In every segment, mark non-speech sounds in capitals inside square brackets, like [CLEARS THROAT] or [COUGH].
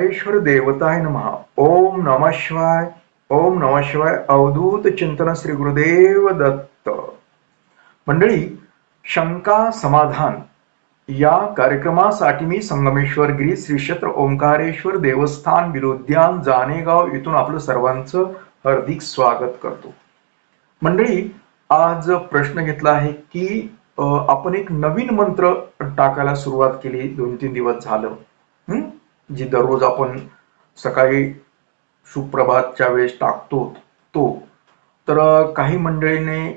ओंकारेश्वर देवताय नमः। ओम नम शिवाय। ओम नम शिवाय। अवधूत चिंतन श्री गुरुदेव दत्त। मंडळी शंका समाधान। या कार्यक्रमासाठी मी संगमेश्वर गिरी श्री क्षेत्र ओंकारेश्वर देवस्थान विरोध्यान जानेगाव इथून आपलं सर्वांचं हार्दिक स्वागत करतो. मंडळी आज प्रश्न घेतला आहे की आपण एक नवीन मंत्र टाकायला सुरुवात केली दोन तीन दिवस झालं. जी दररोज आपण सकाळी सुप्रभातच्या वेळेस टाकतो तो. तर काही मंडळीने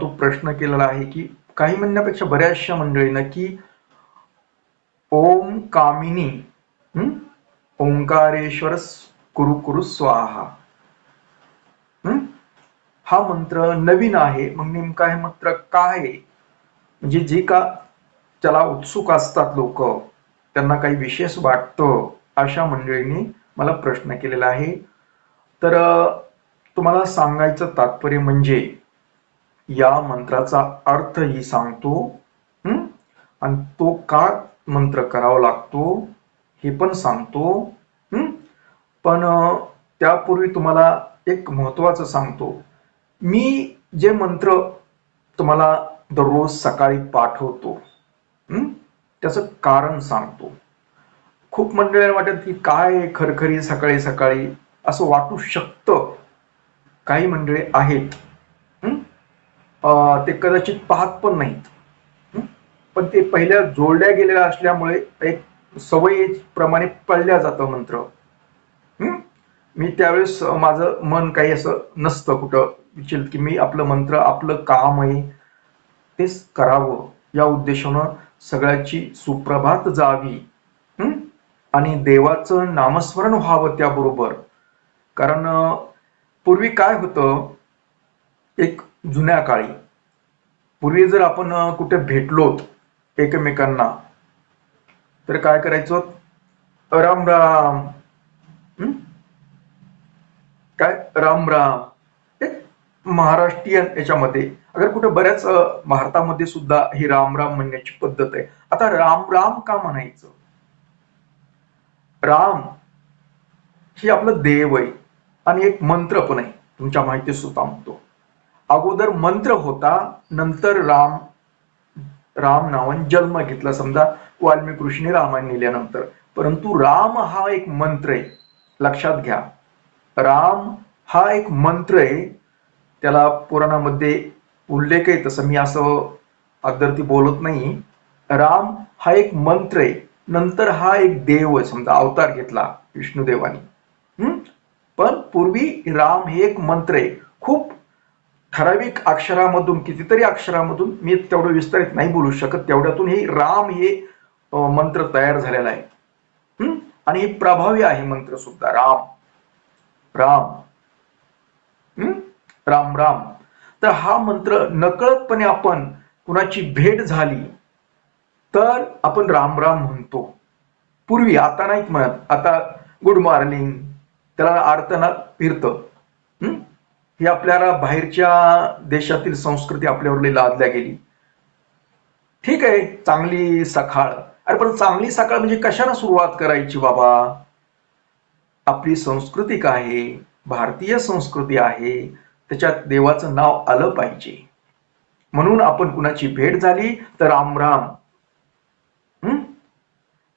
तो प्रश्न केलेला आहे की काही म्हणण्यापेक्षा बऱ्याचशा मंडळीनं की ओम कामिनी ओंकारेश्वर कुरु कुरु स्वाहा. हा? मंत्र नवीन आहे. मग नेमका हे मंत्र काय म्हणजे जे का त्याला उत्सुक असतात लोक. त्यांना काही विशेष वाटतं. अशा मंडळींनी मला प्रश्न केलेला आहे. तर तुम्हाला सांगायचं तात्पर्य म्हणजे या मंत्राचा अर्थही सांगतो आणि तो का मंत्र करावा लागतो हे पण सांगतो पण त्यापूर्वी तुम्हाला एक महत्वाचं सांगतो. मी जे मंत्र तुम्हाला दररोज सकाळी पाठवतो त्याचं कारण सांगतो. खूप मंडळींना वाटत की काय खरखरी सकाळी सकाळी असं वाटू शकतं. काही मंडळी आहेत. ते कदाचित पाहत पण नाहीत. पण ते पहिल्या जोडल्या गेलेल्या असल्यामुळे एक सवयीप्रमाणे पळल्या जातं मंत्र. मी त्यावेळेस माझं मन काही असं नसतं कुठं. विचार की मी आपलं मंत्र आपलं काम आहे तेच करावं. या उद्देशानं सगळ्याची सुप्रभात जावी. आणि देवाचं नामस्मरण व्हावं त्याबरोबर. कारण पूर्वी काय होतं एक जुन्या काळी पूर्वी जर आपण कुठे भेटलोत एकमेकांना तर काय करायचो? राम राम काय? राम राम. एक महाराष्ट्रीयन याच्यामध्ये अगर कुठे बऱ्याच भारतामध्ये सुद्धा ही राम राम म्हणण्याची पद्धत आहे. आता राम राम का म्हणायचं? राम ही आपलं देव आहे आणि एक मंत्र पण आहे. तुमच्या माहिती सुद्धा म्हणतो. अगोदर मंत्र होता नंतर राम राम नावाने जन्म घेतला. समजा वाल्मिक ऋषीने रामायण लिहिल्यानंतर. परंतु राम हा एक मंत्र आहे. लक्षात घ्या. राम हा एक मंत्र आहे. त्याला पुराणामध्ये उल्लेख आहे. तसं मी असं अगदी बोलत नाही. राम हा एक मंत्र आहे. नंतर हा एक देव आहे समजा अवतार घेतला विष्णुदेवाने. हम्म? पण पूर्वी राम हे एक मंत्र आहे. खूप ठराविक अक्षरामधून कितीतरी अक्षरामधून मी तेवढं विस्तारित नाही बोलू शकत. तेवढ्यातून हे राम हे मंत्र तयार झालेला आहे. हम्म? आणि हे प्रभावी आहे मंत्र सुद्धा. राम. राम. हम्म? राम राम. तर हा मंत्र नकळतपणे आपण कुणाची भेट झाली तर आपण राम राम म्हणतो. पूर्वी आता नाहीत म्हणत. आता गुड मॉर्निंग त्याला आर्तनात फिरतं. ही? आपल्याला बाहेरच्या देशातील संस्कृती आपल्यावर लादल्या गेली. ठीक आहे चांगली सकाळ अरे पण चांगली सकाळ म्हणजे कशाला सुरुवात करायची बाबा? आपली संस्कृती काय आहे? भारतीय संस्कृती आहे. त्याच्यात देवाचं नाव आलं पाहिजे. म्हणून आपण कुणाची भेट झाली तर राम राम.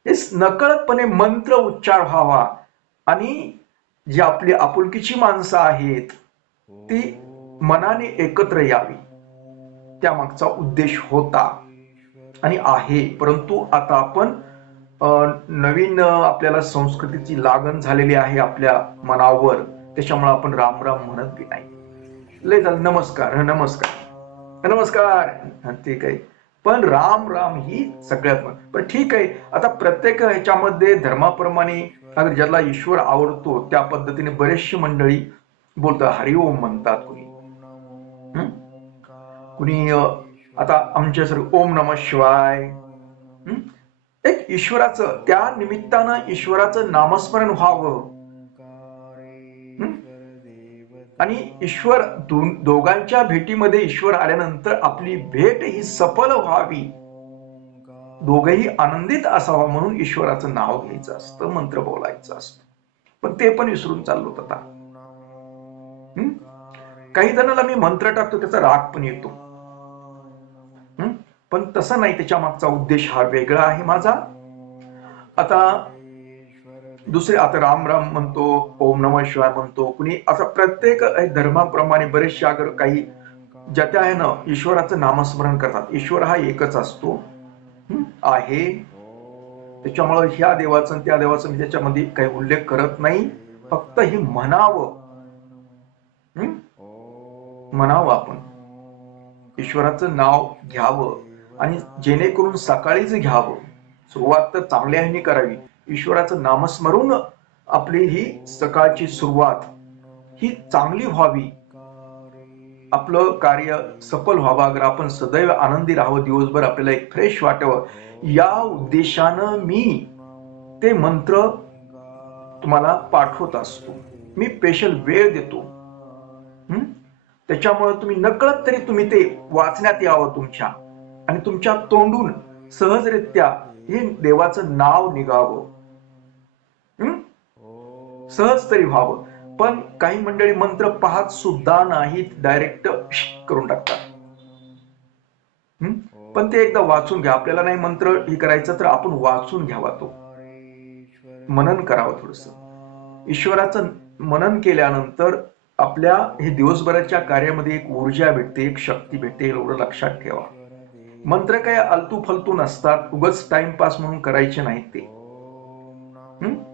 हे नकळतपणे मंत्र उच्चार व्हावा. आणि जी आपली आपुलकीची माणसं आहेत ती मनाने एकत्र यावी. त्यामागचा उद्देश होता आणि आहे. परंतु आता आपण नवीन आपल्याला संस्कृतीची लागण झालेली आहे आपल्या मनावर. त्याच्यामुळे आपण राम राम म्हणत बी नाही. लय झालं. नमस्कार. नमस्कार. नमस्कार. ते ठीक आहे. पण राम राम ही सगळ्यात पण ठीक आहे. आता प्रत्येक ह्याच्यामध्ये धर्माप्रमाणे ज्याला ईश्वर आवडतो त्या पद्धतीने बरेचशी मंडळी बोलतात. हरिओम म्हणतात कुणी. कुणी आता आमच्या सर ओम नम शिवाय एक ईश्वराचं त्या निमित्तानं ईश्वराचं नामस्मरण व्हावं. आणि ईश्वर दोघांच्या भेटीमध्ये ईश्वर आल्यानंतर आपली भेट ही सफल व्हावी. दोघही आनंदित असावा म्हणून ईश्वराचं नाव घ्यायचं असतं मंत्र बोलायचं असतं. पण ते पण विसरून चाललो आता. हम्म? काही जणांना मी मंत्र टाकतो त्याचा राग पण येतो. पण तसं नाही त्याच्या मागचा उद्देश हा वेगळा आहे माझा. आता दुसरे आता राम राम म्हणतो ओम नम शिवाय म्हणतो. कुणी असा प्रत्येक धर्माप्रमाणे बरेचसे अगर काही ज्या त्या आहे ना ईश्वराचं नामस्मरण करतात. ईश्वर हा एकच असतो. आहे. त्याच्यामुळं ह्या देवाचं त्या देवाचं मी त्याच्यामध्ये काही उल्लेख करत नाही. फक्त हे म्हणावं. हम्म? म्हणावं आपण. ईश्वराचं नाव घ्यावं. आणि जेणेकरून सकाळीच घ्यावं. सुरुवात तर चांगल्या ह्यानी करावी. ईश्वराचं नामस्मरून आपली ही सकाळची सुरुवात ही चांगली व्हावी. आपलं कार्य सफल व्हावं अगर आपण सदैव आनंदी राहावं दिवसभर आपल्याला एक फ्रेश वाटावं या उद्देशानं मी ते मंत्र तुम्हाला पाठवत असतो. मी स्पेशल वेळ देतो. हम्म? त्याच्यामुळे तुम्ही नकळत तरी तुम्ही ते वाचण्यात यावं तुमच्या. आणि तुमच्या तोंडून सहजरित्या हे देवाचं नाव निघावं. सहज तरी व्हावं. पण काही मंडळी मंत्र पाहत सुद्धा नाहीत डायरेक्ट करून टाकतात. हम्म? पण ते एकदा वाचून घ्या. आपल्याला नाही मंत्र हे करायचं तर आपण वाचून घ्यावा तो. मनन करावं थोडस. ईश्वराचं मनन केल्यानंतर आपल्या हे दिवसभराच्या कार्यामध्ये एक ऊर्जा भेटते एक शक्ती भेटते हे एवढं लक्षात ठेवा. मंत्र काय आलतू फलतू नसतात. उगच टाइमपास म्हणून करायचे नाहीत ते. हम्म?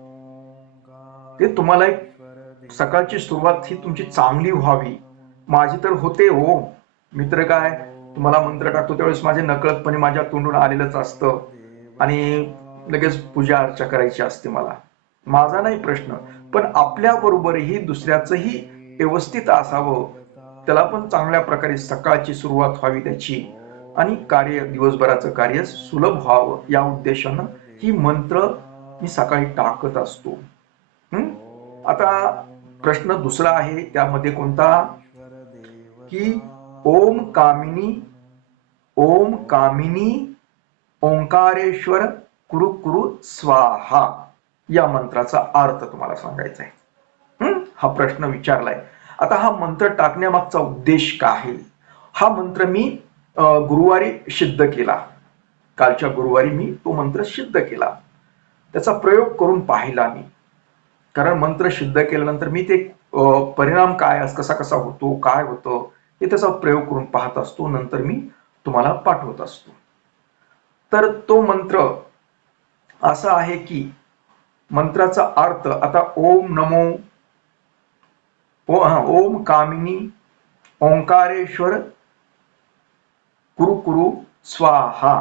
ते तुम्हाला एक सकाळची सुरुवात ही तुमची चांगली व्हावी. माझी तर होते हो. मित्र काय तुम्हाला मंत्र टाकतो त्यावेळेस माझे नकळतपणे माझ्या तोंडून आलेलंच असतं. आणि लगेच पूजा अर्चा करायची असते मला. माझा नाही प्रश्न. पण आपल्या बरोबरही दुसऱ्याचंही व्यवस्थित असावं. त्याला पण चांगल्या प्रकारे सकाळची सुरुवात व्हावी त्याची. आणि कार्य दिवसभराचं कार्य सुलभ व्हावं. या उद्देशानं ही मंत्र मी सकाळी टाकत असतो. आता प्रश्न दुसरा आहे त्यामध्ये कोणता? की ओम कामिनी ओम कामिनी ओंकारेश्वर कुरु कुरु स्वाहा या मंत्राचा अर्थ तुम्हाला सांगायचा आहे. हम्म? हा प्रश्न विचारलाय. आता हा मंत्र टाकण्यामागचा उद्देश काय आहे? हा मंत्र मी गुरुवारी सिद्ध केला. कालच्या गुरुवारी मी तो मंत्र सिद्ध केला. त्याचा प्रयोग करून पाहिला मी. कारण मंत्र सिद्ध केल्यानंतर मी ते परिणाम काय कसा कसा होतो काय होतं हे त्याचा प्रयोग करून पाहत असतो नंतर मी तुम्हाला पाठवत असतो. तर तो मंत्र असा आहे की मंत्राचा अर्थ आता ओम नमो ओ हा, ओम कामिनी ओंकारेश्वर कुरु कुरु स्वाहा.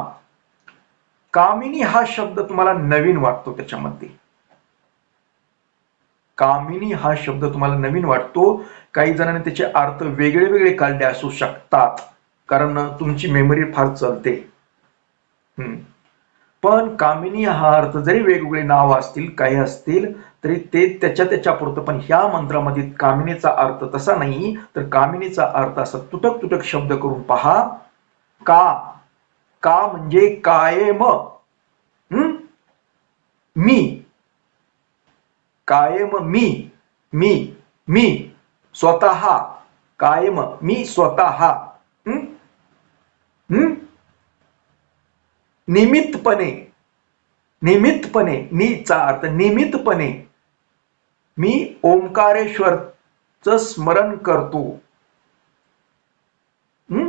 कामिनी हा शब्द तुम्हाला नवीन वाटतो त्याच्यामध्ये. कामिनी हा शब्द तुम्हाला नवीन वाटतो. काही जणांनी त्याचे अर्थ वेगळे वेगळे काढले असू शकतात. कारण तुमची मेमरी फार चालते. हम्म. पण कामिनी हा अर्थ जरी वेगवेगळे नाव असतील काही असतील तरी ते त्याच्या त्याच्या पुरतं. पण ह्या मंत्रामध्ये कामिनीचा अर्थ तसा नाही. तर कामिनीचा अर्थ असा तुटक तुटक शब्द करून पहा. का? का म्हणजे कायम. हम्म? मी. कायम मी मी मी स्वतः कायम मी स्वतः हम्म? हम्म? निमित्तपणे निमित्तपणे नीचा अर्थ निमित्तपणे मी ओंकारेश्वरच स्मरण करतो हम्म?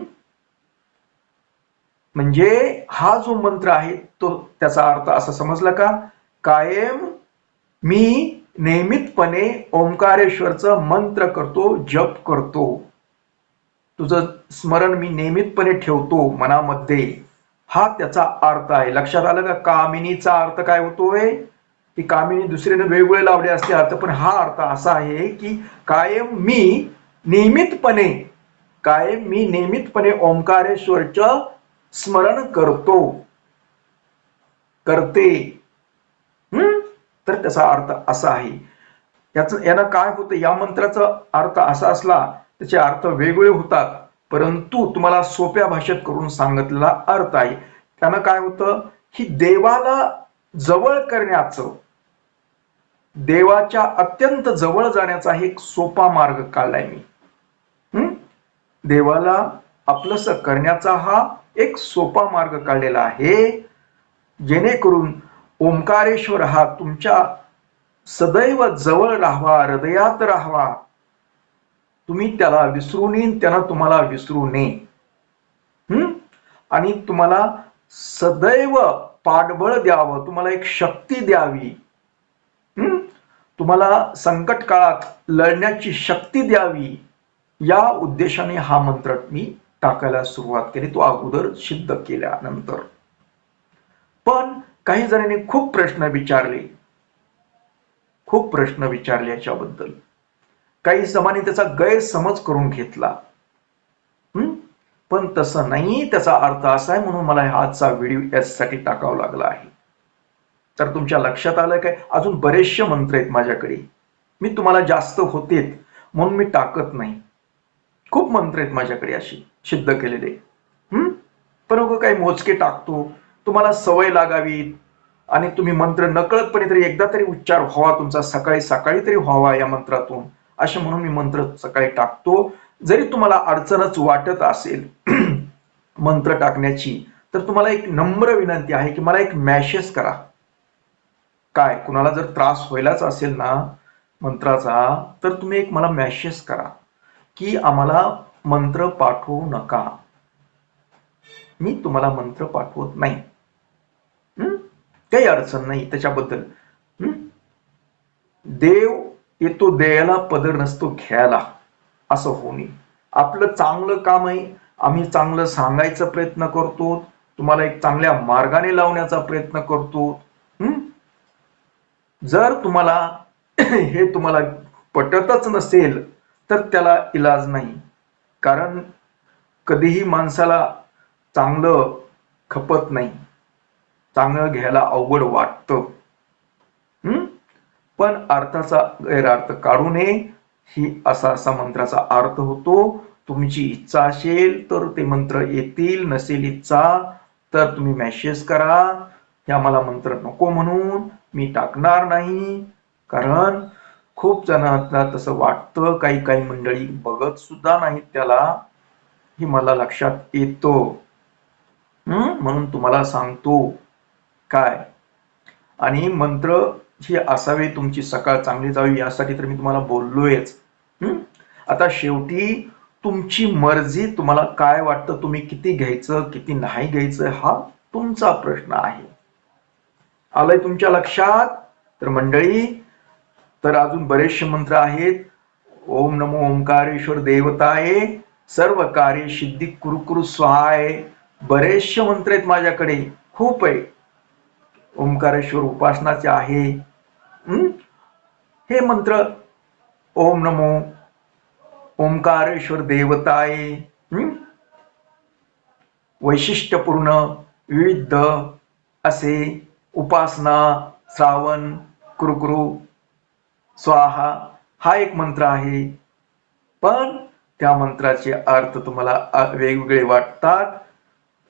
म्हणजे हा जो मंत्र आहे तो त्याचा अर्थ असा समजला का कायम मी नियमितपणे ओंकारेश्वरचं मंत्र करतो जप करतो. तुझं स्मरण मी नियमितपणे ठेवतो मनामध्ये. हा त्याचा अर्थ आहे. लक्षात आलं का? कामिनीचा अर्थ काय होतोय? की कामिनी दुसरीने वेगवेगळे लावले असते अर्थ पण हा अर्थ असा आहे की कायम मी नियमितपणे कायम मी नियमितपणे ओंकारेश्वरचं स्मरण करतो. करते. तर त्याचा अर्थ असा आहे. याच यानं काय होतं? या मंत्राचा अर्थ असा असला त्याचे अर्थ वेगवेगळे होतात. परंतु तुम्हाला सोप्या भाषेत करून सांगितलेला अर्थ आहे. त्यानं काय होतं? ही देवाला जवळ करण्याचं देवाच्या अत्यंत जवळ जाण्याचा एक सोपा मार्ग काढलाय मी. हम्म? देवाला आपलंस करण्याचा हा एक सोपा मार्ग काढलेला आहे. जेणेकरून ओंकारेश्वर हा तुमच्या सदैव जवळ राहावा हृदयात राहावा. तुम्ही त्याला विसरू नये त्याला तुम्हाला विसरू नये. हम्म आणि तुम्हाला सदैव पाठबळ द्यावं तुम्हाला एक शक्ती द्यावी. हम्म तुम्हाला संकट काळात लढण्याची शक्ती द्यावी. या उद्देशाने हा मंत्र मी टाकायला सुरुवात केली तो अगोदर सिद्ध केल्यानंतर. पण काही जणांनी खूप प्रश्न विचारले. खूप प्रश्न विचारले याच्याबद्दल. काही समाने त्याचा गैरसमज करून घेतला. पण तसं नाही त्याचा अर्थ असा आहे म्हणून मला हा आजचा व्हिडिओ यासाठी टाकावा लागला आहे. तर तुमच्या लक्षात आलं काय? अजून बरेचसे मंत्र आहेत माझ्याकडे. मी तुम्हाला जास्त होतेत म्हणून मी टाकत नाही. खूप मंत्र आहेत माझ्याकडे अशी सिद्ध केलेले. हम्म पण काही मोजके टाकतो. तुम्हाला सवय लागावी आणि तुम्ही मंत्र नकळतपणे तरी एकदा तरी उच्चार व्हावा तुमचा सकाळी सकाळी तरी व्हावा या मंत्रातून. असे म्हणून मी मंत्र सकाळी टाकतो. जरी तुम्हाला अडचणच वाटत असेल [CLEARS THROAT] मंत्र टाकण्याची तर तुम्हाला एक नम्र विनंती आहे की मला एक मॅसेज करा. काय? कुणाला जर त्रास व्हायलाच असेल ना मंत्राचा तर तुम्ही एक मला मॅसेज करा की आम्हाला मंत्र पाठवू नका. मी तुम्हाला मंत्र पाठवत नाही. काही अडचण नाही त्याच्याबद्दल. हम्म? देव येतो द्यायला पदर नसतो घ्यायला. असं होणे आपलं चांगलं काम आहे. आम्ही चांगलं सांगायचा प्रयत्न करतो. तुम्हाला एक चांगल्या मार्गाने लावण्याचा प्रयत्न करतो. हम्म? जर तुम्हाला [CLEARS THROAT] हे तुम्हाला पटतच नसेल तर त्याला इलाज नाही. कारण कधीही माणसाला चांगलं खपत नाही. चांगलं घ्यायला अवघड वाटतं. हम्म पण अर्थाचा गैरअर्थ काढू नये. ही असा असा मंत्राचा अर्थ होतो. तुमची इच्छा असेल तर ते मंत्र येतील. नसेल इच्छा तर तुम्ही मेसेज करा. हे आम्हाला मंत्र नको म्हणून मी टाकणार नाही. कारण खूप जणांना तसं वाटतं. काही काही मंडळी बघत सुद्धा नाहीत त्याला. हे मला लक्षात येतो. हम्म म्हणून तुम्हाला सांगतो. काय? आणि मंत्र ही असावे तुमची सकाळ चांगली जावी यासाठी तर मी तुम्हाला बोललोयच. हम्म? आता शेवटी तुमची मर्जी तुम्हाला काय वाटतं तुम्ही किती घ्यायचं किती नाही घ्यायचं हा तुमचा प्रश्न आहे. आलंय तुमच्या लक्षात? तर मंडळी तर अजून बरेचसे मंत्र आहेत. ओम नमो ओंकारेश्वर देवताये सर्व कार्य सिद्धी कुरुकुरु स्वाहाय. बरेचसे मंत्र आहेत माझ्याकडे. खूप आहे. ओंकारेश्वर उपासनाचे आहे. हे? मंत्र ओम नमो ओंकारेश्वर देवताय. वैशिष्ट्यपूर्ण विविध असे उपासना श्रावण कुरुकुरु स्वाहा हा एक मंत्र आहे. पण त्या मंत्राचे अर्थ तुम्हाला वेगवेगळे वाटतात.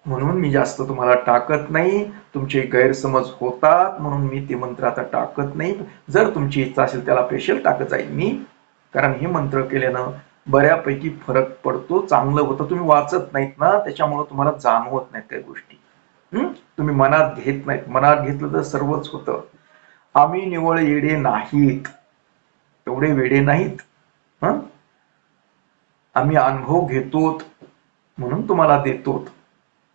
म्हणून मी जास्त तुम्हाला टाकत नाही. तुमचे गैरसमज होतात म्हणून मी ते मंत्र आता टाकत नाही. जर तुमची इच्छा असेल त्याला स्पेशल टाकत जाईल मी. कारण हे मंत्र केल्यानं बऱ्यापैकी फरक पडतो. चांगलं होतं. तुम्ही वाचत नाहीत ना त्याच्यामुळे तुम्हाला जाणवत नाहीत काही गोष्टी. हम्म? तुम्ही मनात घेत नाहीत. मनात घेतलं तर सर्वच होतं. आम्ही निवळ येडे नाहीत. एवढे वेडे नाहीत. हं? आम्ही अनुभव घेतो म्हणून तुम्हाला देतोत.